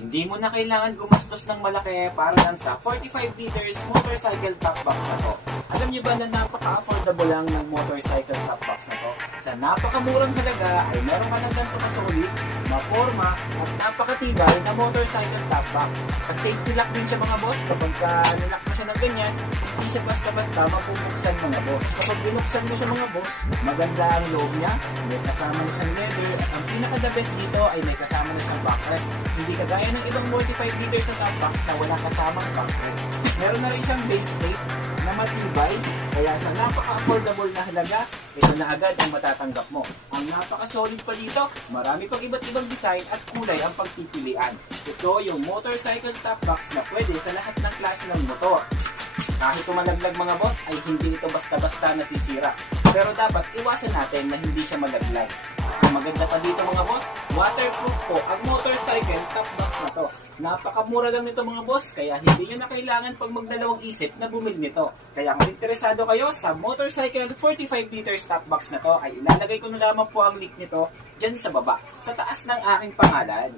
Hindi mo na kailangan gumastos ng malaki para lang sa 45 liters motorcycle top box na to. Alam niyo ba na napaka-affordable lang ng motorcycle top box na to? Sa napakamurang halaga ay meron ka ng ganito kasolid, maporma at napakatibay na motorcycle top box. Pa-safety lock din siya mga boss. Kapag nilak mo siya ng ganyan, hindi siya basta-basta mapupuksan mga boss. Kapag binuksan mo siya mga boss, maganda ang loob niya, may kasama na siyang leather at ang pinaka-the best dito ay may kasama na siyang backrest. Hindi kagaya ng ibang 45 liters na top box na wala kasamang backrest. Meron na rin siyang base plate na matibay, kaya sa napaka-affordable na halaga, ito na agad ang matatanggap mo. Ang napaka-solid pa dito, marami pang iba't ibang design at kulay ang pagpipilian. Ito yung motorcycle top box na pwede sa lahat ng klase ng motor. Kahit tumalaglag mga boss, ay hindi ito basta-basta nasisira. Pero dapat iwasan natin na hindi siya malaglag. Ang maganda pa dito mga boss, waterproof po ang motorcycle top box na to. Napakamura lang nito mga boss, kaya hindi nyo na kailangan pag magdalawang isip na bumili nito. Kaya kung interesado kayo sa motorcycle 45 liters top box na to, ay ilalagay ko na lamang po ang link nito dyan sa baba, sa taas ng aking pangalan.